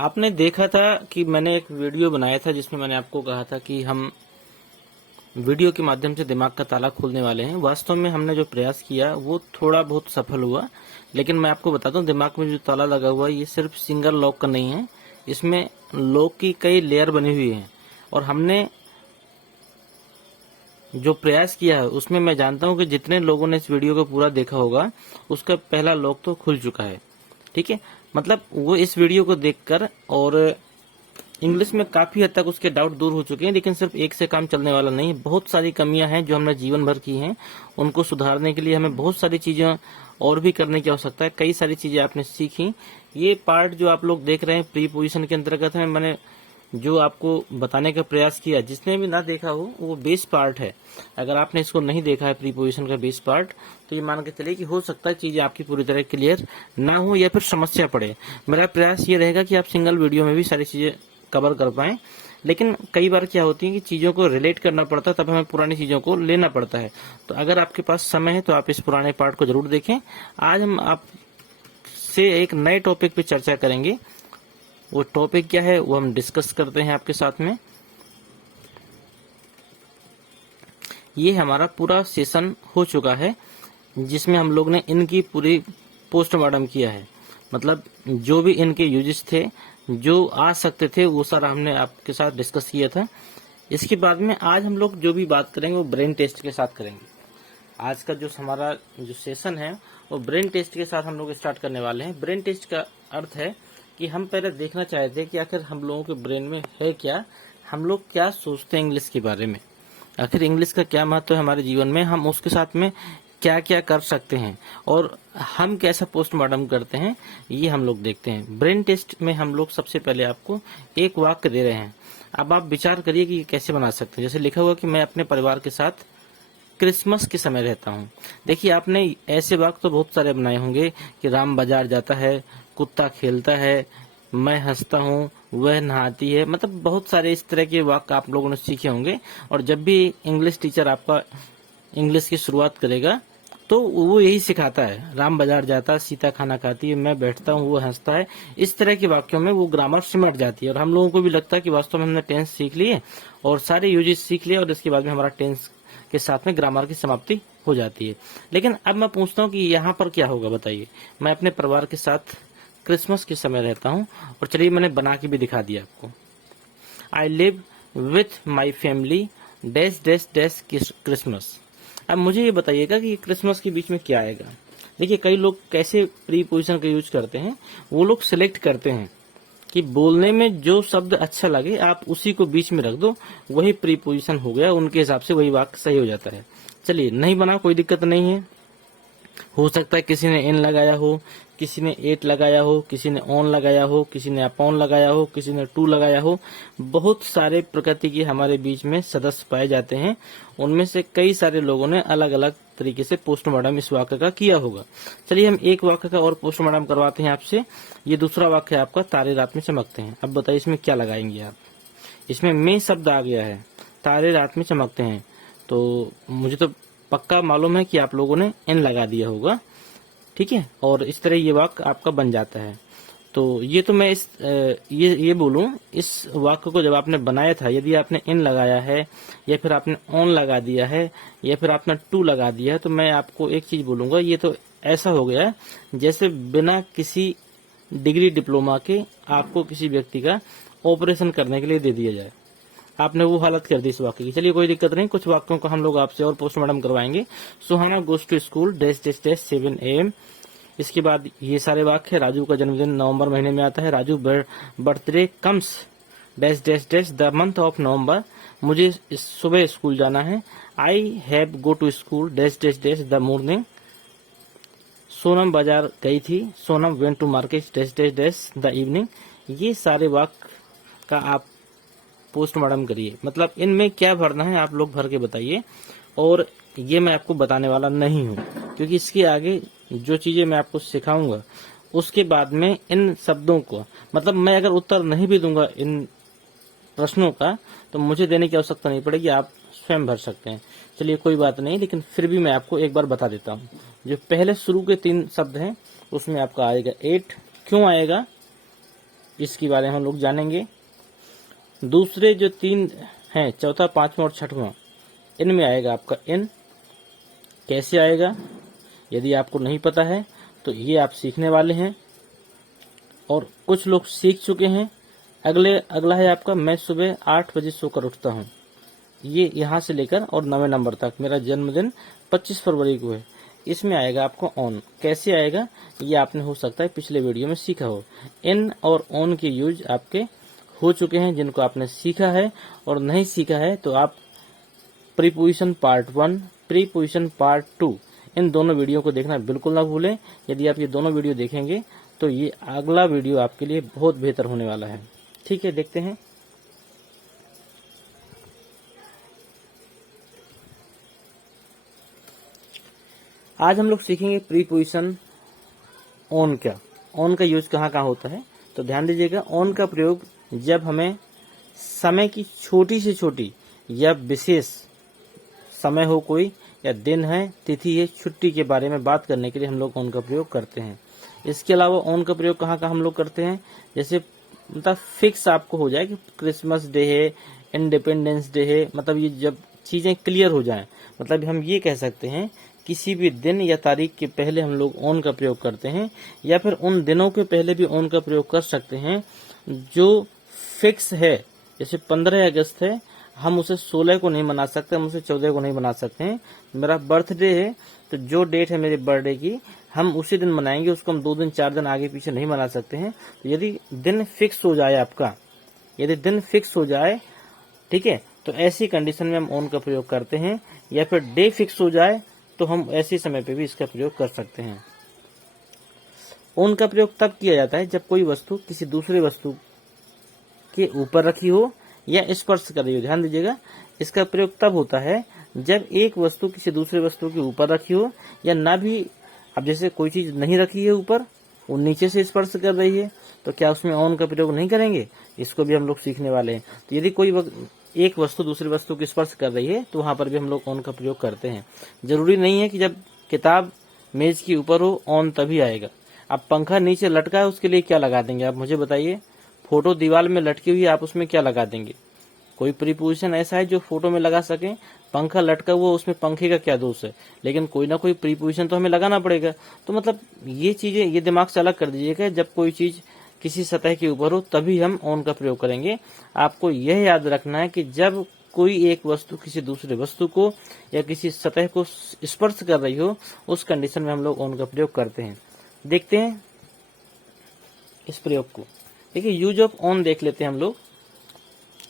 आपने देखा था कि मैंने एक वीडियो बनाया था जिसमें मैंने आपको कहा था कि हम वीडियो के माध्यम से दिमाग का ताला खोलने वाले हैं। वास्तव में हमने जो प्रयास किया वो थोड़ा बहुत सफल हुआ, लेकिन मैं आपको बताता हूँ दिमाग में जो ताला लगा हुआ है ये सिर्फ सिंगल लॉक का नहीं है, इसमें लॉक की कई लेयर बनी हुई है। और हमने जो प्रयास किया है उसमें मैं जानता हूं कि जितने लोगों ने इस वीडियो को पूरा देखा होगा उसका पहला लॉक तो खुल चुका है। ठीक है, मतलब वो इस वीडियो को देखकर और इंग्लिश में काफी हद तक उसके डाउट दूर हो चुके हैं। लेकिन सिर्फ एक से काम चलने वाला नहीं, बहुत सारी कमियां हैं जो हमने जीवन भर की हैं, उनको सुधारने के लिए हमें बहुत सारी चीजें और भी करने की आवश्यकता है। कई सारी चीजें आपने सीखी। ये पार्ट जो आप लोग देख रहे हैं प्री पोजिशन के अंतर्गत है, मैंने जो आपको बताने का प्रयास किया, जिसने भी ना देखा हो वो बेस पार्ट है। अगर आपने इसको नहीं देखा है प्री पोजिशन का बेस पार्ट, तो ये मान के चलिए कि हो सकता है चीजें आपकी पूरी तरह क्लियर ना हो या फिर समस्या पड़े। मेरा प्रयास ये रहेगा कि आप सिंगल वीडियो में भी सारी चीजें कवर कर पाएं। लेकिन कई बार क्या होती है कि चीजों को रिलेट करना पड़ता है, तब हमें पुरानी चीजों को लेना पड़ता है। तो अगर आपके पास समय है तो आप इस पुराने पार्ट को जरूर देखें। आज हम आपसे एक नए टॉपिक पे चर्चा करेंगे। वो टॉपिक क्या है वो हम डिस्कस करते हैं आपके साथ में। ये हमारा पूरा सेशन हो चुका है जिसमें हम लोग ने इनकी पूरी पोस्टमार्टम किया है। मतलब जो भी इनके यूजेस थे, जो आ सकते थे, वो सारा हमने आपके साथ डिस्कस किया था। इसके बाद में आज हम लोग जो भी बात करेंगे वो ब्रेन टेस्ट के साथ करेंगे। आज का जो हमारा जो सेशन है वो ब्रेन टेस्ट के साथ हम लोग स्टार्ट करने वाले हैं। ब्रेन टेस्ट का अर्थ है कि हम पहले देखना चाहते हैं कि आखिर हम लोगों के ब्रेन में है क्या, हम लोग क्या सोचते हैं इंग्लिश के बारे में, आखिर इंग्लिश का क्या महत्व है हमारे जीवन में, हम उसके साथ में क्या क्या कर सकते हैं और हम कैसा पोस्टमार्टम करते हैं, ये हम लोग देखते हैं। ब्रेन टेस्ट में हम लोग सबसे पहले आपको एक वाक्य दे रहे हैं। अब आप विचार करिए कि ये कैसे बना सकते हैं। जैसे लिखा हुआ कि मैं अपने परिवार के साथ क्रिसमस के समय रहता हूँ। देखिए, आपने ऐसे वाक्य तो बहुत सारे बनाए होंगे कि राम बाजार जाता है, कुत्ता खेलता है, मैं हंसता हूँ, वह नहाती है। मतलब बहुत सारे इस तरह के वाक्य आप लोगों ने सीखे होंगे। और जब भी इंग्लिश टीचर आपका इंग्लिश की शुरुआत करेगा तो वो यही सिखाता है, राम बाजार जाता है, सीता खाना खाती है, मैं बैठता हूँ, वो हंसता है। इस तरह के वाक्यों में वो ग्रामर सिमट जाती है और हम लोगों को भी लगता है कि वास्तव में हमने टेंस सीख लिए और सारे यूजेस सीख लिए और इसके बाद में हमारा टेंस के साथ में ग्रामर की समाप्ति हो जाती है। लेकिन अब मैं पूछता हूँ कि यहाँ पर क्या होगा, बताइए। मैं अपने परिवार के साथ क्रिसमस के समय रहता हूँ, और चलिए मैंने बना के भी दिखा दिया आपको। I live with my family dash dash dash Christmas. अब मुझे ये बताइएगा कि क्रिसमस के बीच में क्या आएगा। देखिए, कई लोग कैसे प्री पोजिशन का यूज करते हैं, वो लोग सिलेक्ट करते हैं कि बोलने में जो शब्द अच्छा लगे आप उसी को बीच में रख दो, वही प्री पोजिशन हो गया, उनके हिसाब से वही वाक्य सही हो जाता है। चलिए, नहीं बना कोई दिक्कत नहीं है। हो सकता है किसी ने इन लगाया हो, किसी ने एट लगाया हो, किसी ने ऑन लगाया हो, किसी ने अपॉन लगाया हो, किसी ने टू लगाया हो। बहुत सारे प्रकृति के हमारे बीच में सदस्य पाए जाते हैं। उनमें से कई सारे लोगों ने अलग अलग तरीके से पोस्टमार्टम इस वाक्य का किया होगा। चलिए हम एक वाक्य का और पोस्टमार्टम करवाते हैं आपसे। ये दूसरा वाक्य है आपका, तारे रात में चमकते हैं। अब बताइए इसमें क्या लगाएंगे आप। इसमें में शब्द आ गया है, तारे रात में चमकते हैं, तो मुझे तो पक्का मालूम है कि आप लोगों ने इन लगा दिया होगा। ठीक है, और इस तरह ये वाक्य आपका बन जाता है। तो ये तो मैं ये बोलूं, इस वाक्य को जब आपने बनाया था, यदि आपने इन लगाया है या फिर आपने ऑन लगा दिया है या फिर आपने टू लगा दिया है, तो मैं आपको एक चीज बोलूंगा, ये तो ऐसा हो गया जैसे बिना किसी डिग्री डिप्लोमा के आपको किसी व्यक्ति का ऑपरेशन करने के लिए दे दिया जाए। आपने वो हालत कर दी इस वाक्य की। चलिए कोई दिक्कत नहीं, कुछ वाक्यों को हम लोग आपसे और पोस्टमार्टम करवाएंगे। Suhana goes to school dash dash dash 7 AM। इसके बाद ये सारे वाक्य, राजू का जन्मदिन नवंबर महीने में आता है, Raju birthday comes dash dash dash the month of November. मुझे सुबह स्कूल जाना है, I have go to school dash dash dash the morning. Sonam बाजार गई थी, Sonam went to market dash dash dash the evening. ये सारे वाक्य का आप पोस्टमार्टम करिए। मतलब इनमें क्या भरना है आप लोग भर के बताइए। और ये मैं आपको बताने वाला नहीं हूँ, क्योंकि इसके आगे जो चीजें मैं आपको सिखाऊंगा उसके बाद में इन शब्दों को, मतलब मैं अगर उत्तर नहीं भी दूंगा इन प्रश्नों का, तो मुझे देने की आवश्यकता नहीं पड़ेगी, आप स्वयं भर सकते हैं। चलिए कोई बात नहीं, लेकिन फिर भी मैं आपको एक बार बता देता हूँ। जो पहले शुरू के 3 शब्द हैं उसमें आपका आएगा 8। क्यों आएगा, इसके बारे में हम लोग जानेंगे। दूसरे जो 3 हैं, चौथा, पांचवा और छठवां, इनमें आएगा आपका इन। कैसे आएगा यदि आपको नहीं पता है तो ये आप सीखने वाले हैं, और कुछ लोग सीख चुके हैं। अगला है आपका मैं सुबह 8 बजे सोकर उठता हूँ। ये यहाँ से लेकर और 9वें नंबर तक, मेरा जन्मदिन 25 फरवरी को है। इसमें आएगा आपको ऑन। कैसे आएगा ये आपने हो सकता है पिछले वीडियो में सीखा हो। इन और ऑन के यूज आपके हो चुके हैं, जिनको आपने सीखा है, और नहीं सीखा है तो आप प्रीपोजिशन पार्ट 1, प्रीपोजिशन पार्ट 2, इन दोनों वीडियो को देखना बिल्कुल ना भूलें। यदि आप ये दोनों वीडियो देखेंगे तो ये अगला वीडियो आपके लिए बहुत बेहतर होने वाला है। ठीक है, देखते हैं। आज हम लोग सीखेंगे प्रीपोजिशन ऑन का। ऑन का यूज कहाँ कहाँ होता है तो ध्यान दीजिएगा। ऑन का प्रयोग जब हमें समय की छोटी से छोटी या विशेष समय हो, कोई या दिन है, तिथि है, छुट्टी के बारे में बात करने के लिए हम लोग ऑन का प्रयोग करते हैं। इसके अलावा ऑन का प्रयोग कहाँ कहाँ हम लोग करते हैं, जैसे मतलब फिक्स आपको हो जाए कि क्रिसमस डे है, इंडिपेंडेंस डे है, मतलब ये जब चीजें क्लियर हो जाएं, मतलब हम ये कह सकते हैं किसी भी दिन या तारीख के पहले हम लोग ऑन का प्रयोग करते हैं, या फिर उन दिनों के पहले भी ऑन का प्रयोग कर सकते हैं जो फिक्स है। जैसे 15 अगस्त है, हम उसे 16 को नहीं मना सकते, हम उसे 14 को नहीं मना सकते हैं। मेरा बर्थडे है तो जो डेट है मेरे बर्थडे की हम उसी दिन मनाएंगे, उसको हम 2 दिन 4 दिन आगे पीछे नहीं मना सकते हैं। तो यदि दिन फिक्स हो जाए आपका, यदि दिन फिक्स हो जाए, ठीक है, तो ऐसी कंडीशन में हम ऑन का प्रयोग करते हैं। या फिर डे फिक्स हो जाए तो हम ऐसे समय पे भी इसका प्रयोग कर सकते हैं। ऑन का प्रयोग तब किया जाता है जब कोई वस्तु किसी दूसरे वस्तु के ऊपर रखी हो या स्पर्श कर रही हो। ध्यान दीजिएगा, इसका प्रयोग तब होता है जब एक वस्तु किसी दूसरे वस्तु के ऊपर रखी हो, या ना भी, अब जैसे कोई चीज नहीं रखी है ऊपर, वो नीचे से स्पर्श कर रही है, तो क्या उसमें ऑन का प्रयोग नहीं करेंगे? इसको भी हम लोग सीखने वाले हैं। तो यदि कोई एक वस्तु दूसरी वस्तु की स्पर्श कर रही है तो वहां पर भी हम लोग ऑन का प्रयोग करते हैं। जरूरी नहीं है कि जब किताब मेज के ऊपर हो ऑन तभी आएगा। अब पंखा नीचे लटका है, उसके लिए क्या लगा देंगे आप मुझे बताइए? फोटो दीवार में लटकी हुई है, आप उसमें क्या लगा देंगे? कोई प्रीपोजिशन ऐसा है जो फोटो में लगा सके? पंखा लटका हुआ, उसमें पंखे का क्या दोष है? लेकिन कोई ना कोई प्रीपोजिशन तो हमें लगाना पड़ेगा। तो मतलब ये चीजें, ये दिमाग से अलग कर दीजिएगा, जब कोई चीज किसी सतह के ऊपर हो तभी हम ऑन का प्रयोग करेंगे। आपको यह याद रखना है कि जब कोई एक वस्तु किसी दूसरे वस्तु को या किसी सतह को स्पर्श कर रही हो, उस कंडीशन में हम लोग ऑन का प्रयोग करते हैं। देखते हैं इस प्रयोग को। देखिए, यूज ऑफ ऑन देख लेते हैं हम लोग।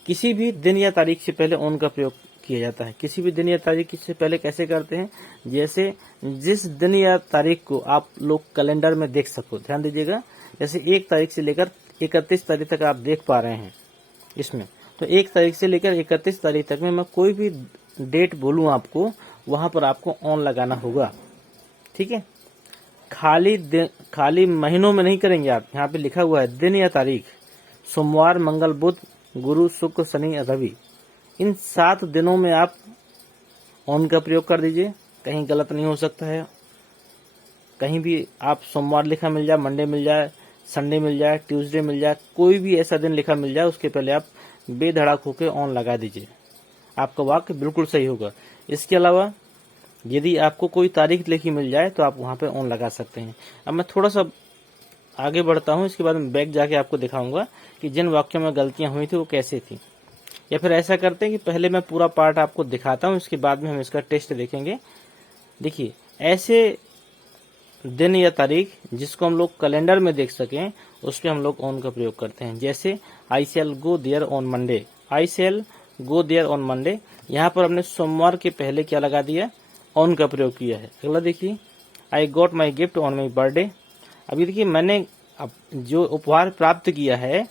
किसी भी दिन या तारीख से पहले ऑन का प्रयोग किया जाता है। किसी भी दिन या तारीख से पहले कैसे करते हैं? जैसे जिस दिन या तारीख को आप लोग कैलेंडर में देख सको। ध्यान दीजिएगा, जैसे 1 तारीख से लेकर 31 तारीख तक आप देख पा रहे हैं इसमें, तो 1 तारीख से लेकर 31 तारीख तक में मैं कोई भी डेट बोलूं आपको, वहां पर आपको ऑन लगाना होगा। ठीक है, खाली महीनों में नहीं करेंगे आप। यहाँ पे लिखा हुआ है दिन या तारीख, सोमवार, मंगल, बुध, गुरु, शुक्र, शनि, रवि, इन 7 दिनों में आप ऑन का प्रयोग कर दीजिए। कहीं गलत नहीं हो सकता है। कहीं भी आप सोमवार लिखा मिल जाए, मंडे मिल जाए, संडे मिल जाए, ट्यूसडे मिल जाए, कोई भी ऐसा दिन लिखा मिल जाए, उसके पहले आप बेधड़क होकर ऑन लगा दीजिए, आपका वाक्य बिल्कुल सही होगा। इसके अलावा यदि आपको कोई तारीख लिखी मिल जाए तो आप वहां पे ऑन लगा सकते हैं। अब मैं थोड़ा सा आगे बढ़ता हूं, इसके बाद मैं बैक जाके आपको दिखाऊंगा कि जिन वाक्यों में गलतियां हुई थी वो कैसे थी। या फिर ऐसा करते हैं कि पहले मैं पूरा पार्ट आपको दिखाता हूं, इसके बाद में हम इसका टेस्ट देखेंगे। देखिए, ऐसे दिन या तारीख जिसको हम लोग कैलेंडर में देख सकें, उस पर हम लोग ऑन का प्रयोग करते हैं। जैसे I shall go there on Monday, I shall go there on Monday, यहाँ पर हमने सोमवार के पहले क्या लगा दिया? ऑन का प्रयोग किया है। अगला देखिए, I got my gift on my birthday. अभी देखिए, मैंने जो उपहार प्राप्त किया है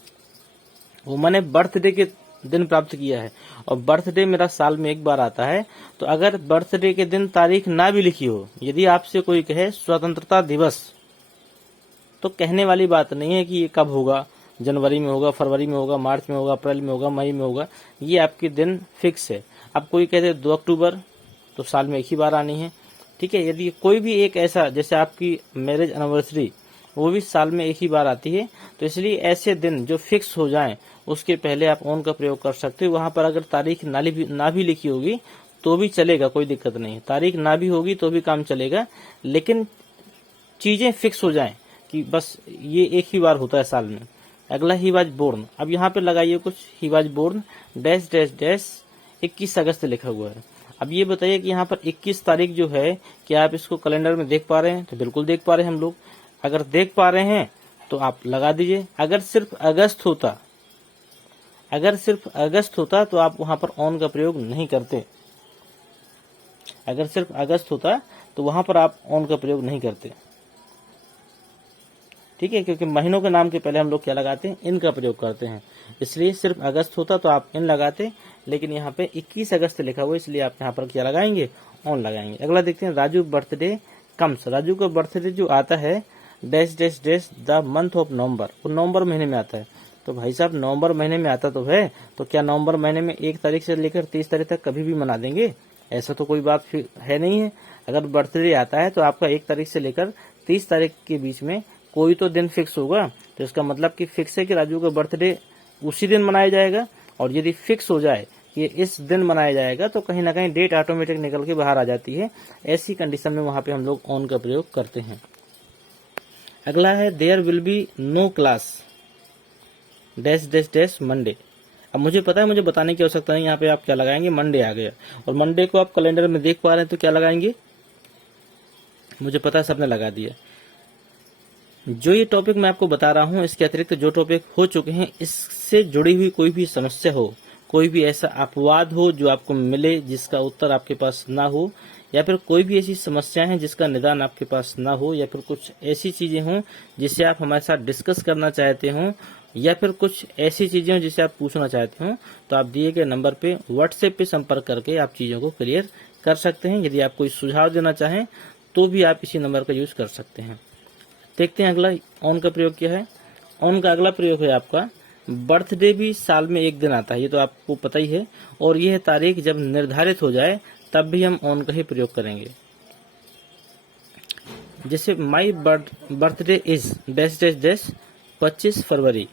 वो मैंने बर्थडे के दिन प्राप्त किया है, और बर्थडे मेरा साल में 1 बार आता है। तो अगर बर्थडे के दिन तारीख ना भी लिखी हो, यदि आपसे कोई कहे स्वतंत्रता दिवस, तो कहने वाली बात नहीं है कि ये कब होगा, जनवरी में होगा, फरवरी में होगा, मार्च में होगा, अप्रैल में होगा, मई में होगा, ये आपके दिन फिक्स है। अब कोई कहते 2 अक्टूबर, तो साल में 1 ही बार आनी है। ठीक है, यदि कोई भी एक ऐसा, जैसे आपकी मैरिज एनिवर्सरी वो भी साल में एक ही बार आती है। तो इसलिए ऐसे दिन जो फिक्स हो जाएं उसके पहले आप ऑन का प्रयोग कर सकते हो। वहां पर अगर तारीख ना भी लिखी होगी तो भी चलेगा, कोई दिक्कत नहीं है। तारीख ना भी होगी तो भी काम चलेगा, लेकिन चीजें फिक्स हो जाएं कि बस ये एक ही बार होता है साल में। अगला ही वाज बोर्न। अब यहाँ पे लगाइए कुछ, he was born dash dash dash 21 अगस्त लिखा हुआ है। अब ये बताइए कि यहाँ पर 21 तारीख जो है, क्या आप इसको कैलेंडर में देख पा रहे हैं? तो बिल्कुल देख पा रहे हैं हम लोग। अगर देख पा रहे हैं तो आप लगा दीजिए। अगर सिर्फ अगस्त होता तो आप वहां पर ऑन का प्रयोग नहीं करते। अगर सिर्फ अगस्त होता तो वहां पर आप ऑन का प्रयोग नहीं करते, ठीक है, क्योंकि महीनों के नाम के पहले हम लोग क्या लगाते हैं? इन का प्रयोग करते हैं। इसलिए सिर्फ अगस्त होता तो आप इन लगाते, लेकिन यहाँ पे 21 अगस्त लिखा हुआ है, इसलिए आप यहाँ पर क्या लगाएंगे? ऑन लगाएंगे। अगला देखते हैं, राजू बर्थडे कम्स। राजू का बर्थडे जो आता है dash dash dash the month of नवंबर, वो नवंबर महीने में आता है। तो भाई साहब नवंबर महीने में आता तो है, तो क्या नवंबर महीने में 1 तारीख से लेकर 30 तारीख तक कभी भी मना देंगे? ऐसा तो कोई बात है नहीं है। अगर बर्थडे आता है तो आपका 1 तारीख से लेकर 30 तारीख के बीच में कोई तो दिन फिक्स होगा। तो इसका मतलब कि फिक्स है कि राजू का बर्थडे उसी दिन मनाया जाएगा। और यदि फिक्स हो जाए कि इस दिन मनाया जाएगा तो कहीं ना कहीं डेट ऑटोमेटिक निकल के बाहर आ जाती है। ऐसी कंडीशन में वहां पे हम लोग ऑन का प्रयोग करते हैं। अगला है, there will be no class dash dash dash Monday. अब मुझे पता है, मुझे बताने की आवश्यकता नहीं, यहाँ पे आप क्या लगाएंगे? मंडे आ गया। और मंडे को आप कैलेंडर में देख पा रहे हैं तो क्या लगाएंगे? मुझे पता है, सबने लगा दिया। जो ये टॉपिक मैं आपको बता रहा हूँ, इसके अतिरिक्त जो टॉपिक हो चुके हैं, इससे जुड़ी हुई कोई भी समस्या हो, कोई भी ऐसा अपवाद हो जो आपको मिले जिसका उत्तर आपके पास ना हो, या फिर कोई भी ऐसी समस्या है जिसका निदान आपके पास ना हो, या फिर कुछ ऐसी चीजें हों जिसे आप हमारे साथ डिस्कस करना चाहते हो, या फिर कुछ ऐसी चीजें हो जिसे आप पूछना चाहते हो, तो आप दिए गए नंबर पे व्हाट्सएप पे संपर्क करके आप चीजों को क्लियर कर सकते हैं। यदि आप कोई सुझाव देना चाहें तो भी आप इसी नंबर का यूज कर सकते हैं। देखते हैं अगला ऑन का प्रयोग क्या है। ऑन का अगला प्रयोग है आपका, बर्थडे भी साल में एक दिन आता है, ये तो आपको पता ही है। और यह तारीख जब निर्धारित हो जाए तब भी हम ऑन का ही प्रयोग करेंगे। जैसे my birthday is dash dash dash 25 फरवरी,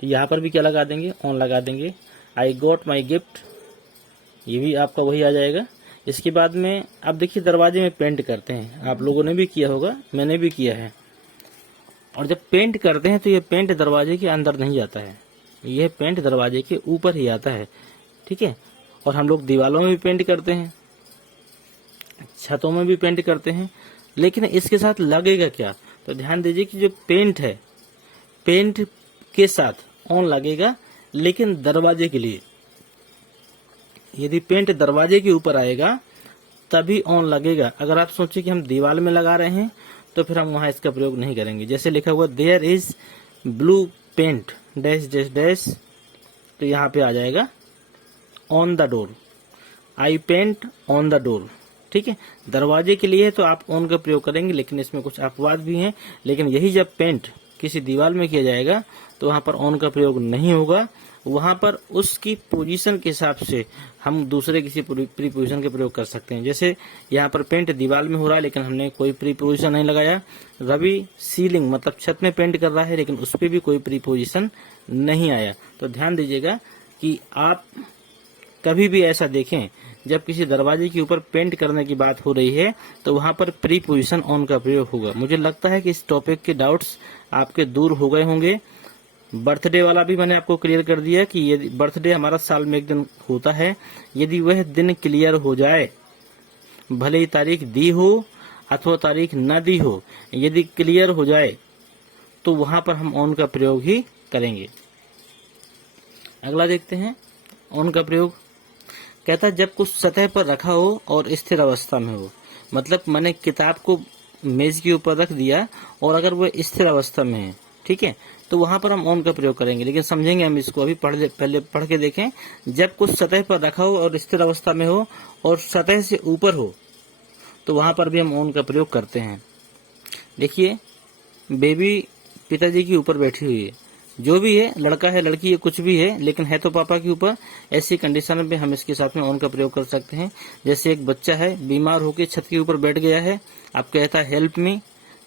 तो यहाँ पर भी क्या लगा देंगे? ऑन लगा देंगे। आई गॉट माई गिफ्ट, ये भी आपका वही आ जाएगा। इसके बाद में अब देखिए, दरवाजे में पेंट करते हैं, आप लोगों ने भी किया होगा, मैंने भी किया है। और जब पेंट करते हैं तो ये पेंट दरवाजे के अंदर नहीं जाता है, यह पेंट दरवाजे के ऊपर ही आता है, ठीक है। और हम लोग दीवालों में भी पेंट करते हैं, छतों में भी पेंट करते हैं, लेकिन इसके साथ लगेगा क्या? तो ध्यान दीजिए कि जो पेंट है, पेंट के साथ ऑन लगेगा, लेकिन दरवाजे के लिए। यदि पेंट दरवाजे के ऊपर आएगा तभी ऑन लगेगा। अगर आप सोचे कि हम दीवार में लगा रहे हैं तो फिर हम वहां इसका प्रयोग नहीं करेंगे। जैसे लिखा हुआ there is blue paint dash dash dash, तो यहाँ पे आ जाएगा on the door, I paint on the door, ठीक है। दरवाजे के लिए तो आप ऑन का प्रयोग करेंगे, लेकिन इसमें कुछ अपवाद भी हैं। लेकिन यही जब पेंट किसी दीवार में किया जाएगा तो वहां पर ऑन का प्रयोग नहीं होगा। वहां पर उसकी पोजीशन के हिसाब से हम दूसरे किसी प्रीपोजिशन के प्रयोग कर सकते हैं। जैसे यहाँ पर पेंट दीवार में हो रहा है लेकिन हमने कोई प्रीपोजिशन नहीं लगाया। रवि सीलिंग मतलब छत में पेंट कर रहा है, लेकिन उस पर भी कोई प्रीपोजिशन नहीं आया। तो ध्यान दीजिएगा कि आप कभी भी ऐसा देखें, जब किसी दरवाजे के ऊपर पेंट करने की बात हो रही है तो वहां पर प्रीपोजिशन ऑन का प्रयोग होगा। मुझे लगता है कि इस टॉपिक के डाउट्स आपके दूर हो गए होंगे। बर्थडे वाला भी मैंने आपको क्लियर कर दिया कि यदि बर्थडे हमारा साल में एक दिन होता है, यदि वह दिन क्लियर हो जाए, भले ही तारीख दी हो अथवा तारीख न दी हो, यदि क्लियर हो जाए तो वहां पर हम ऑन का प्रयोग ही करेंगे। अगला देखते हैं ऑन का प्रयोग। कहता है जब कुछ सतह पर रखा हो और स्थिर अवस्था में हो, मतलब मैंने किताब को मेज के ऊपर रख दिया और अगर वह स्थिर अवस्था में है, ठीक है, तो वहां पर हम ऑन का प्रयोग करेंगे। लेकिन समझेंगे हम इसको, अभी पहले पढ़ के देखें। जब कुछ सतह पर रखा हो और स्थिर अवस्था में हो और सतह से ऊपर हो तो वहां पर भी हम ऑन का प्रयोग करते हैं। देखिए, बेबी पिताजी के ऊपर बैठी हुई है, जो भी है, लड़का है लड़की है कुछ भी है, लेकिन है तो पापा के ऊपर। ऐसी कंडीशन में हम इसके साथ में ऑन का प्रयोग कर सकते हैं। जैसे एक बच्चा है, बीमार होकर छत के ऊपर बैठ गया है, आप कहता है हेल्प मी,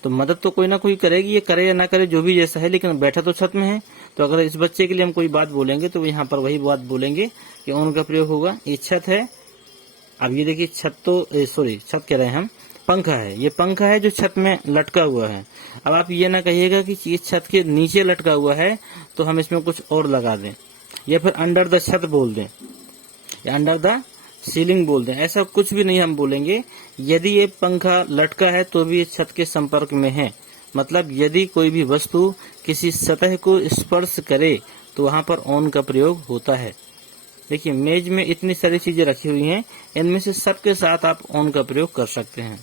तो मदद तो कोई ना कोई करेगी, ये करे या ना करे जो भी जैसा है, लेकिन बैठा तो छत में है। तो अगर इस बच्चे के लिए हम कोई बात बोलेंगे तो यहाँ पर वही बात बोलेंगे कि ऑन का प्रयोग होगा। ये छत है, अब ये देखिए छत तो सॉरी छत कह रहे हैं हम, पंखा है, ये पंखा है जो छत में लटका हुआ है। अब आप ये ना कहिएगा कि ये छत के नीचे लटका हुआ है तो हम इसमें कुछ और लगा दें, या फिर अंडर द छत बोल दें, या अंडर द सीलिंग बोल दें, ऐसा कुछ भी नहीं हम बोलेंगे। यदि ये पंखा लटका है तो भी ये छत के संपर्क में है, मतलब यदि कोई भी वस्तु किसी सतह को स्पर्श करे तो वहां पर ऑन का प्रयोग होता है। देखिए मेज में इतनी सारी चीजें रखी हुई हैं, इनमें से सबके साथ आप ऑन का प्रयोग कर सकते हैं।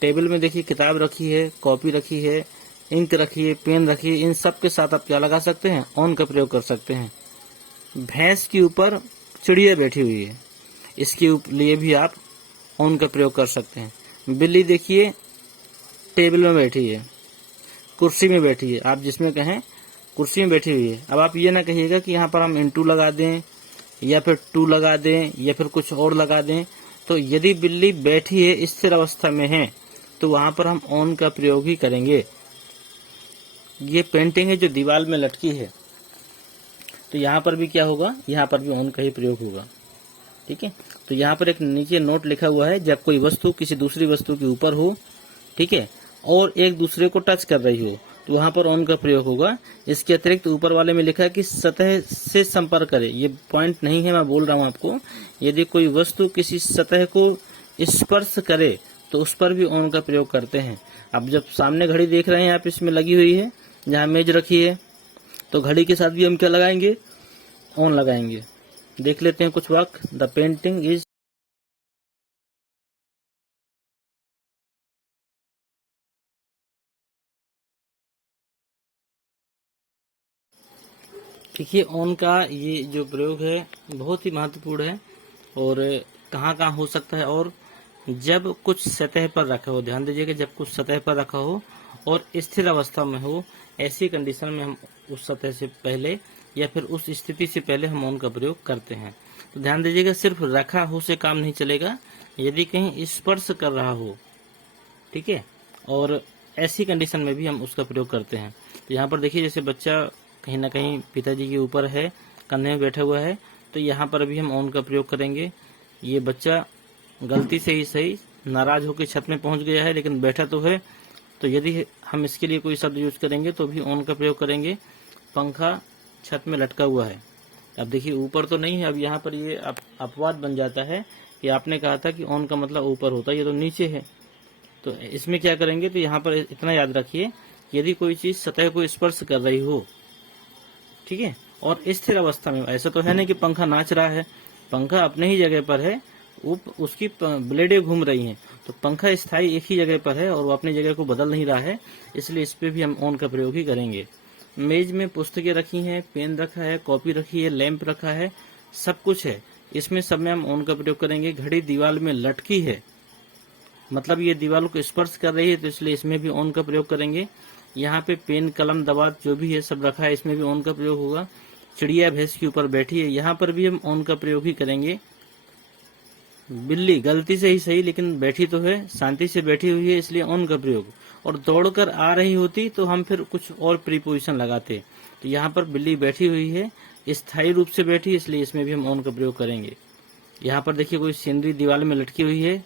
टेबल में देखिए किताब रखी है, कॉपी रखी है, इंक रखी है, पेन रखी है, इन सब के साथ आप क्या लगा सकते हैं, ऑन का प्रयोग कर सकते हैं। भैंस के ऊपर चिड़िया बैठी हुई है, इसके लिए भी आप ऑन का प्रयोग कर सकते हैं। बिल्ली देखिए टेबल में बैठी है, कुर्सी में बैठी है, आप जिसमें कहें कुर्सी में बैठी हुई है। अब आप ये ना कहिएगा कि यहाँ पर हम इनटू लगा दें या फिर टू लगा दें या फिर कुछ और लगा दें। तो यदि बिल्ली बैठी है, स्थिर अवस्था में है, तो वहां पर हम ऑन का प्रयोग ही करेंगे। ये पेंटिंग है जो दीवार में लटकी है, तो यहाँ पर भी क्या होगा, यहाँ पर भी ऑन का ही प्रयोग होगा। ठीक है, तो यहाँ पर एक नीचे नोट लिखा हुआ है, जब कोई वस्तु किसी दूसरी वस्तु के ऊपर हो, ठीक है, और एक दूसरे को टच कर रही हो, तो वहां पर ऑन का प्रयोग होगा। इसके अतिरिक्त ऊपर वाले में लिखा है कि सतह से संपर्क करे, ये पॉइंट नहीं है, मैं बोल रहा हूं आपको। यदि कोई वस्तु किसी सतह को स्पर्श करे तो उस पर भी ऑन का प्रयोग करते हैं। अब जब सामने घड़ी देख रहे हैं आप, इसमें लगी हुई है, जहाँ मेज रखी है, तो घड़ी के साथ भी हम क्या लगाएंगे, ऑन लगाएंगे। देख लेते हैं कुछ वाक्य। द पेंटिंग इज, देखिए ऑन का ये जो प्रयोग है बहुत ही महत्वपूर्ण है, और कहाँ कहाँ हो सकता है, और जब कुछ सतह पर रखा हो, ध्यान दीजिएगा, जब कुछ सतह पर रखा हो और स्थिर अवस्था में हो, ऐसी कंडीशन में हम उस सतह से पहले या फिर उस स्थिति से पहले हम ऑन का प्रयोग करते हैं। तो ध्यान दीजिएगा, सिर्फ रखा हो से काम नहीं चलेगा, यदि कहीं स्पर्श कर रहा हो, ठीक है, और ऐसी कंडीशन में भी हम उसका प्रयोग करते हैं। तो यहाँ पर देखिए, जैसे बच्चा कहीं ना कहीं पिताजी के ऊपर है, कंधे में बैठा हुआ है, तो यहाँ पर भी हम ऑन का प्रयोग करेंगे। ये बच्चा गलती से ही सही नाराज होकर छत में पहुंच गया है, लेकिन बैठा तो है, तो यदि हम इसके लिए कोई शब्द यूज करेंगे तो भी ऑन का प्रयोग करेंगे। पंखा छत में लटका हुआ है, अब देखिए ऊपर तो नहीं है, अब यहाँ पर ये अपवाद बन जाता है कि आपने कहा था कि ऑन का मतलब ऊपर होता है, ये तो नीचे है। तो इसमें क्या करेंगे, तो यहाँ पर इतना याद रखिए, यदि कोई चीज सतह को स्पर्श कर रही हो, ठीक है, और स्थिर अवस्था में, ऐसा तो है नहीं कि पंखा नाच रहा है, पंखा अपने ही जगह पर है, उसकी ब्लेडें घूम रही हैं, तो पंखा स्थायी एक ही जगह पर है और वो अपनी जगह को बदल नहीं रहा है, इसलिए इस पे भी हम ऑन का प्रयोग ही करेंगे। मेज में पुस्तकें रखी हैं, पेन रखा है, कॉपी रखी है, लैंप रखा है, सब कुछ है, इसमें सब में हम ऑन का प्रयोग करेंगे। घड़ी दीवार में लटकी है, मतलब ये दीवार को स्पर्श कर रही है, तो इसलिए इसमें भी ऑन का प्रयोग करेंगे। यहाँ पे पेन कलम दवात जो भी है सब रखा है, इसमें भी ऑन का प्रयोग होगा। चिड़िया भैंस के ऊपर बैठी है, यहाँ पर भी हम ऑन का प्रयोग ही करेंगे। बिल्ली गलती से ही सही लेकिन बैठी तो है, शांति से बैठी हुई है, इसलिए ऑन का प्रयोग। और दौड़कर आ रही होती तो हम फिर कुछ और प्रीपोजिशन लगाते। तो यहाँ पर बिल्ली बैठी हुई है, स्थायी रूप से बैठी, इसलिए इसमें भी हम ऑन का प्रयोग करेंगे। यहाँ पर देखिए कोई सीनरी दीवार में लटकी हुई है,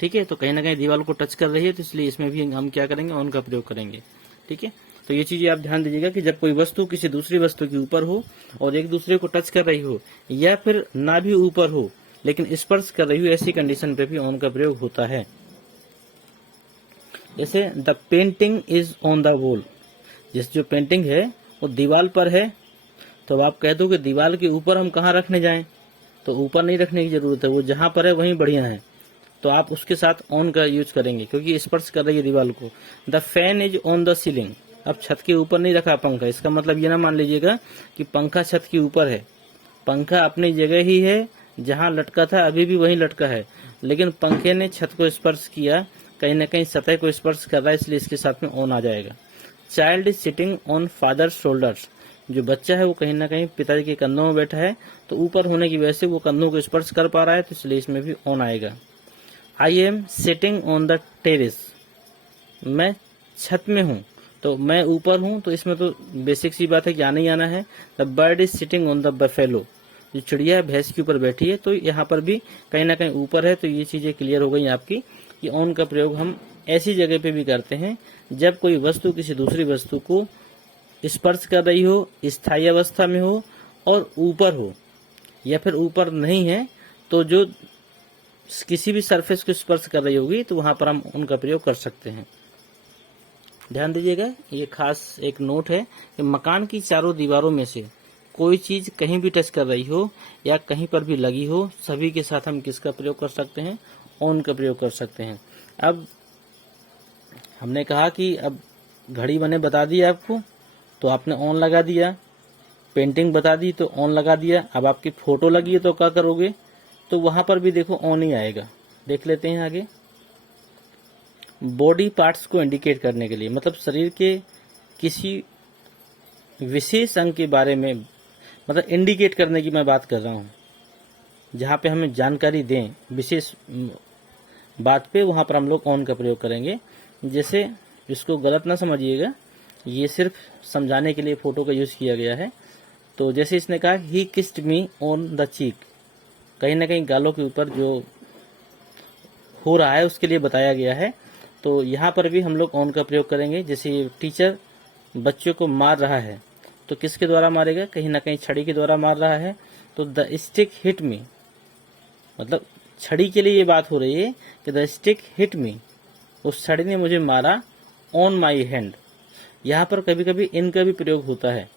ठीक है, तो कहीं ना कहीं दीवार को टच कर रही है, तो इसलिए इसमें भी हम क्या करेंगे, ऑन का प्रयोग करेंगे। ठीक है, तो ये चीजें आप ध्यान दीजिएगा कि जब कोई वस्तु किसी दूसरी वस्तु के ऊपर हो और एक दूसरे को टच कर रही हो, या फिर ना भी ऊपर हो लेकिन स्पर्श कर रही हो, ऐसी कंडीशन पे भी ऑन का प्रयोग होता है। जैसे the painting is on the wall, जिस जो पेंटिंग है वो दीवार पर है, तो आप कह दो कि दीवार के ऊपर हम कहाँ रखने जाएं, तो ऊपर नहीं रखने की जरूरत है, वो जहां पर है वहीं बढ़िया है, तो आप उसके साथ ऑन का यूज करेंगे क्योंकि स्पर्श कर रही है दीवार को। The fan is on the ceiling, अब छत के ऊपर नहीं रखा पंखा, इसका मतलब ये ना मान लीजिएगा कि पंखा छत के ऊपर है, पंखा अपनी जगह ही है, जहां लटका था अभी भी वहीं लटका है, लेकिन पंखे ने छत को स्पर्श किया, कहीं ना कहीं सतह को स्पर्श कर रहा है, इसलिए इसके साथ में ऑन आ जाएगा। Child is sitting on father shoulders, जो बच्चा है वो कहीं ना कहीं पिताजी के कंधों में बैठा है, तो ऊपर होने की वजह से वो कंधों को स्पर्श कर पा रहा है, तो इसलिए इसमें भी ऑन आएगा। I am sitting on the terrace, मैं छत में हूँ, तो मैं ऊपर हूँ, तो इसमें तो बेसिक सी बात है कि आना ही आना है। The bird is sitting on the buffalo, जो चिड़िया भैंस के ऊपर बैठी है, तो यहाँ पर भी कहीं ना कहीं ऊपर है। तो ये चीजें क्लियर हो गई आपकी कि ऑन का प्रयोग हम ऐसी जगह पे भी करते हैं जब कोई वस्तु किसी दूसरी वस्तु को स्पर्श कर रही हो, स्थायी अवस्था में हो और ऊपर हो, या फिर ऊपर नहीं है तो जो किसी भी सरफेस को स्पर्श कर रही होगी, तो वहां पर हम उनका प्रयोग कर सकते हैं। ध्यान दीजिएगा, ये खास एक नोट है कि मकान की चारों दीवारों में से कोई चीज कहीं भी टच कर रही हो या कहीं पर भी लगी हो, सभी के साथ हम किसका प्रयोग कर सकते हैं? ऑन का प्रयोग कर सकते हैं। अब हमने कहा कि अब घड़ी मैंने बता दी आपको, तो आपने ऑन लगा दिया। पेंटिंग बता दी तो ऑन लगा दिया। अब आपकी फोटो लगी है तो क्या करोगे? तो वहां पर भी देखो ऑन ही आएगा। देख लेते हैं आगे। बॉडी पार्ट्स को इंडिकेट करने के लिए, मतलब शरीर के किसी विशेष अंग के बारे में, मतलब इंडिकेट करने की मैं बात कर रहा हूँ, जहाँ पे हमें जानकारी दें विशेष बात पे, वहां पर हम लोग ऑन का प्रयोग करेंगे। जैसे इसको गलत ना समझिएगा, ये सिर्फ समझाने के लिए फोटो का यूज किया गया है। तो जैसे इसने कहा he kissed me on the cheek, कहीं ना कहीं गालों के ऊपर जो हो रहा है उसके लिए बताया गया है। तो यहाँ पर भी हम लोग ऑन का प्रयोग करेंगे। जैसे टीचर बच्चों को मार रहा है, तो किसके द्वारा मारेगा? कहीं ना कहीं छड़ी के द्वारा मार रहा है। तो द स्टिक हिट मी, मतलब छड़ी के लिए ये बात हो रही है कि द स्टिक हिट मी, उस छड़ी ने मुझे मारा, ऑन माई हैंड। यहाँ पर कभी कभी इन का भी प्रयोग होता है।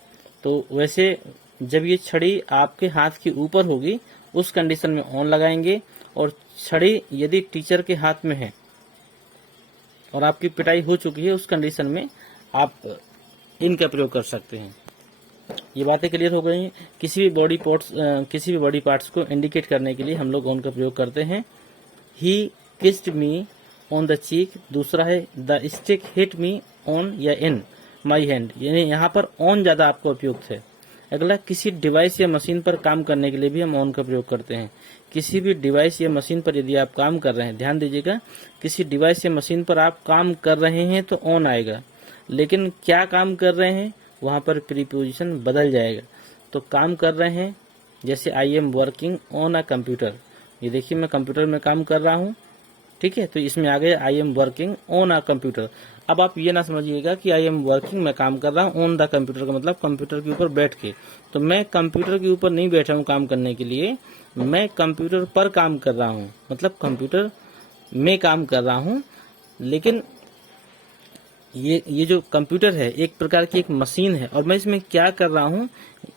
तो वैसे जब ये छड़ी आपके हाथ के ऊपर होगी उस कंडीशन में ऑन लगाएंगे, और छड़ी यदि टीचर के हाथ में है और आपकी पिटाई हो चुकी है, उस कंडीशन में आप इनका प्रयोग कर सकते हैं। ये बातें क्लियर हो गई हैं। किसी भी बॉडी पार्ट्स को इंडिकेट करने के लिए हम लोग ऑन का प्रयोग करते हैं। He kissed me on the cheek, दूसरा है the stick hit me on या इन माई हैंड, यानी यहाँ पर ऑन ज्यादा आपको उपयुक्त है। अगला, किसी डिवाइस या मशीन पर काम करने के लिए भी हम ऑन का प्रयोग करते हैं। किसी भी डिवाइस या मशीन पर यदि आप काम कर रहे हैं, ध्यान दीजिएगा, किसी डिवाइस या मशीन पर आप काम कर रहे हैं तो ऑन आएगा, लेकिन क्या काम कर रहे हैं वहां पर प्रीपोजिशन बदल जाएगा। तो काम कर रहे हैं, जैसे I am working on a computer, ये देखिए मैं कंप्यूटर में काम कर रहा हूँ, ठीक है, तो इसमें आ गया I am working on a computer. अब आप ये ना समझिएगा कि आई एम वर्किंग मैं काम कर रहा हूँ, ऑन द कंप्यूटर का मतलब कंप्यूटर के ऊपर बैठ के। तो मैं कंप्यूटर के ऊपर नहीं बैठा हूँ काम करने के लिए, मैं कंप्यूटर पर काम कर रहा हूँ, मतलब कंप्यूटर में काम कर रहा हूँ। लेकिन ये जो कंप्यूटर है एक प्रकार की एक मशीन है, और मैं इसमें क्या कर रहा हूँ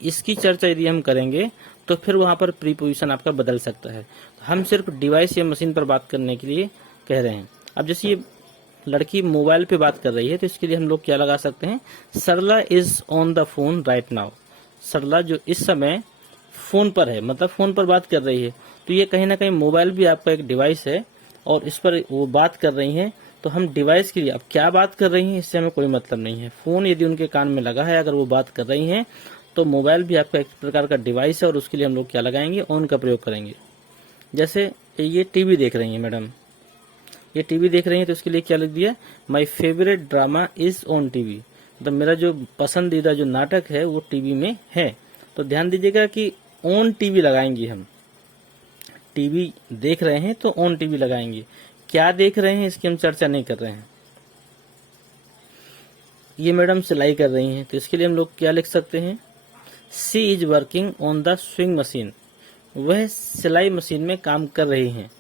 इसकी चर्चा यदि हम करेंगे तो फिर वहां पर प्रीपोजिशन आपका बदल सकता है। हम सिर्फ डिवाइस या मशीन पर बात करने के लिए कह रहे हैं। अब जैसे ये लड़की मोबाइल पे बात कर रही है, तो इसके लिए हम लोग क्या लगा सकते हैं? Sarla is on the phone right now. Sarla जो इस समय फोन पर है, मतलब फोन पर बात कर रही है, तो ये कहीं ना कहीं मोबाइल भी आपका एक डिवाइस है और इस पर वो बात कर रही हैं। तो हम डिवाइस के लिए अब क्या बात कर रही हैं इससे हमें कोई मतलब नहीं है। फोन यदि उनके कान में लगा है, अगर वो बात कर रही हैं, तो मोबाइल भी आपका एक प्रकार का डिवाइस है और उसके लिए हम लोग क्या लगाएंगे? ऑन का प्रयोग करेंगे। जैसे ये टीवी देख रही हैं मैडम, ये टीवी देख रही हैं, तो इसके लिए क्या लिख दिया? My favourite drama is on TV, मतलब मेरा जो पसंदीदा जो नाटक है वो टीवी में है। तो ध्यान दीजिएगा कि ऑन टीवी लगाएंगे हम, टीवी देख रहे हैं तो ऑन टीवी लगाएंगे। क्या देख रहे हैं इसकी हम चर्चा नहीं कर रहे हैं। ये मैडम सिलाई कर रही हैं, तो इसके लिए हम लोग क्या लिख सकते हैं? She is working on the sewing machine, वह सिलाई मशीन में काम कर रही हैं।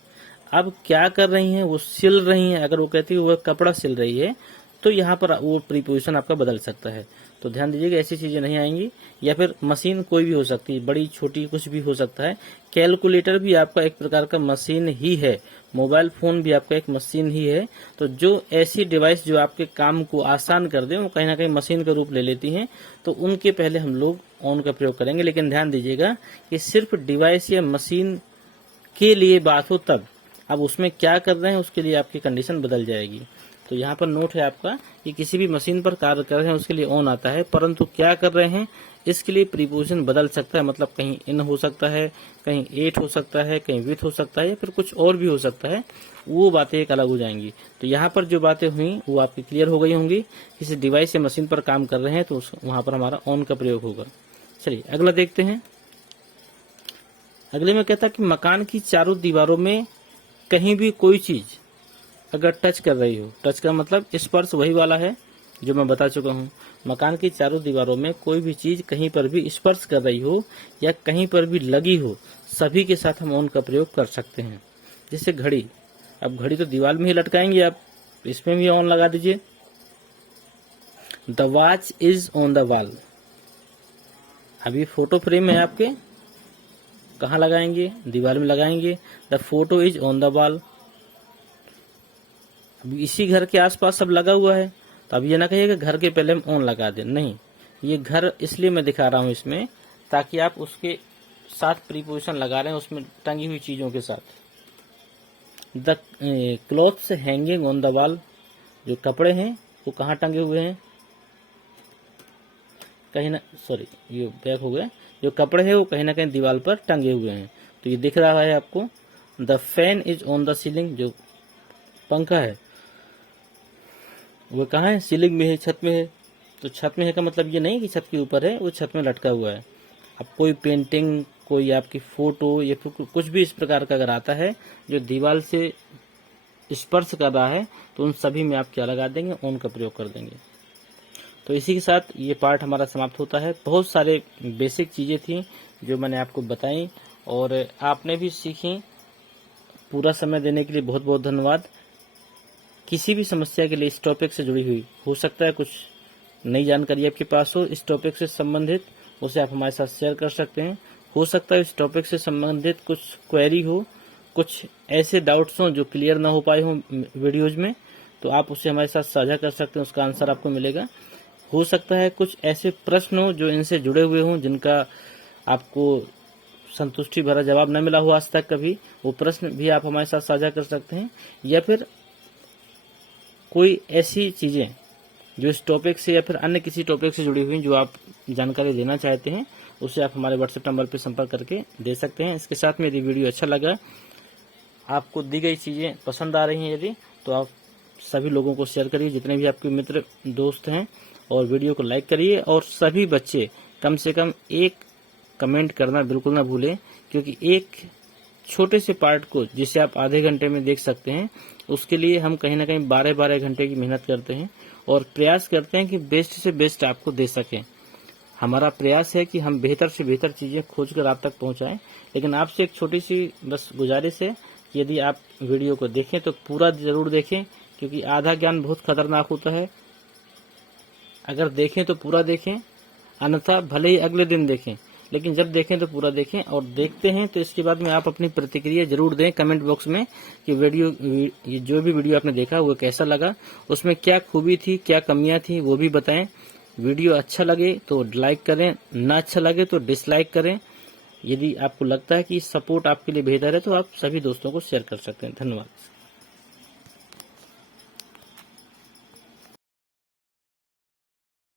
अब क्या कर रही हैं? वो सिल रही हैं। अगर वो कहती है वह कपड़ा सिल रही है, तो यहाँ पर वो प्रीपोजिशन आपका बदल सकता है। तो ध्यान दीजिएगा ऐसी चीजें नहीं आएंगी। या फिर मशीन कोई भी हो सकती है, बड़ी छोटी कुछ भी हो सकता है। कैलकुलेटर भी आपका एक प्रकार का मशीन ही है, मोबाइल फोन भी आपका एक मशीन ही है। तो जो ऐसी डिवाइस जो आपके काम को आसान कर दे वो कहीं ना कहीं मशीन का रूप ले लेती हैं, तो उनके पहले हम लोग ऑन का प्रयोग करेंगे। लेकिन ध्यान दीजिएगा कि सिर्फ डिवाइस या मशीन के लिए बात हो तब, अब उसमें क्या कर रहे हैं उसके लिए आपकी कंडीशन बदल जाएगी। तो यहाँ पर नोट है आपका कि किसी भी मशीन पर कार्य कर रहे हैं उसके लिए ऑन आता है, परंतु क्या कर रहे हैं इसके लिए प्रीपोजिशन बदल सकता है। मतलब कहीं इन हो सकता है, कहीं एट हो सकता है, कहीं विथ हो सकता है, या फिर कुछ और भी हो सकता है, वो बातें एक अलग हो जाएंगी। तो यहाँ पर जो बातें हुई वो आपकी क्लियर हो गई होंगी। किसी डिवाइस या मशीन पर काम कर रहे हैं तो वहां पर हमारा ऑन का प्रयोग होगा। चलिए अगला देखते हैं। अगले में कहता है कि मकान की चारों दीवारों में कहीं भी कोई चीज अगर टच कर रही हो, टच का मतलब स्पर्श वही वाला है जो मैं बता चुका हूँ। मकान की चारों दीवारों में कोई भी चीज कहीं पर भी स्पर्श कर रही हो या कहीं पर भी लगी हो, सभी के साथ हम ऑन का प्रयोग कर सकते हैं। जैसे घड़ी, अब घड़ी तो दीवार में ही लटकाएंगे आप, इसमें भी ऑन लगा दीजिए। The watch is on the wall, अभी फोटो फ्रेम है आपके, कहाँ लगाएंगे, दीवार में लगाएंगे। The photo is on the wall, अब इसी घर के आसपास सब लगा हुआ है, तो अब ये ना कहिए कि घर के पहले हम ऑन लगा दें, नहीं, ये घर इसलिए मैं दिखा रहा हूं इसमें ताकि आप उसके साथ प्रीपोजिशन लगा रहे हैं उसमें टंगी हुई चीजों के साथ। The clothes hanging on the wall, जो कपड़े हैं वो कहाँ टंगे हुए हैं, कहीं ना, सॉरी ये बैक हो गया, जो कपड़े हैं वो कहीं ना कहीं दीवार पर टंगे हुए हैं, तो ये दिख रहा है आपको। The fan is on the ceiling, जो पंखा है वो कहाँ है, सीलिंग में है, छत में है। तो छत में है का मतलब ये नहीं कि छत के ऊपर है, वो छत में लटका हुआ है। अब कोई पेंटिंग, कोई आपकी फोटो या फिर कुछ भी इस प्रकार का अगर आता है जो दीवार से स्पर्श कर रहा है तो उन सभी में आप क्या लगा देंगे, ऑन का प्रयोग कर देंगे। तो इसी के साथ ये पार्ट हमारा समाप्त होता है। बहुत सारे बेसिक चीजें थी जो मैंने आपको बताई और आपने भी सीखी। पूरा समय देने के लिए बहुत बहुत धन्यवाद। किसी भी समस्या के लिए इस टॉपिक से जुड़ी हुई हो सकता है कुछ नई जानकारी आपके पास हो इस टॉपिक से संबंधित, उसे आप हमारे साथ शेयर कर सकते हैं। हो सकता है इस टॉपिक से संबंधित कुछ क्वेरी हो, कुछ ऐसे डाउट्स हो जो क्लियर ना हो पाए हो वीडियोज में, तो आप उसे हमारे साथ साझा कर सकते हैं, उसका आंसर आपको मिलेगा। हो सकता है कुछ ऐसे प्रश्न हो जो इनसे जुड़े हुए हों जिनका आपको संतुष्टि भरा जवाब न मिला हो आज तक कभी, वो प्रश्न भी आप हमारे साथ साझा कर सकते हैं। या फिर कोई ऐसी चीजें जो इस टॉपिक से या फिर अन्य किसी टॉपिक से जुड़ी हुई जो आप जानकारी देना चाहते हैं, उसे आप हमारे व्हाट्सएप नंबर पर संपर्क करके दे सकते हैं। इसके साथ में यदि वीडियो अच्छा लगा, आपको दी गई चीजें पसंद आ रही हैं यदि, तो आप सभी लोगों को शेयर करिए, जितने भी आपके मित्र दोस्त हैं, और वीडियो को लाइक करिए। और सभी बच्चे कम से कम एक कमेंट करना बिल्कुल ना भूलें, क्योंकि एक छोटे से पार्ट को जिसे आप आधे घंटे में देख सकते हैं, उसके लिए हम कहीं ना कहीं 12-12 घंटे की मेहनत करते हैं और प्रयास करते हैं कि बेस्ट से बेस्ट आपको दे सकें। हमारा प्रयास है कि हम बेहतर से बेहतर चीजें खोजकर आप तक पहुंचाएं। लेकिन आपसे एक छोटी सी बस गुजारिश है, यदि आप वीडियो को देखें तो पूरा जरूर देखें, क्योंकि आधा ज्ञान बहुत खतरनाक होता है। अगर देखें तो पूरा देखें, अन्यथा भले ही अगले दिन देखें, लेकिन जब देखें तो पूरा देखें। और देखते हैं तो इसके बाद में आप अपनी प्रतिक्रिया जरूर दें कमेंट बॉक्स में कि ये जो भी वीडियो आपने देखा वो कैसा लगा, उसमें क्या खूबी थी, क्या कमियां थी, वो भी बताएं। वीडियो अच्छा लगे तो लाइक करें, ना अच्छा लगे तो डिसलाइक करें। यदि आपको लगता है कि सपोर्ट आपके लिए बेहतर है तो आप सभी दोस्तों को शेयर कर सकते हैं। धन्यवाद।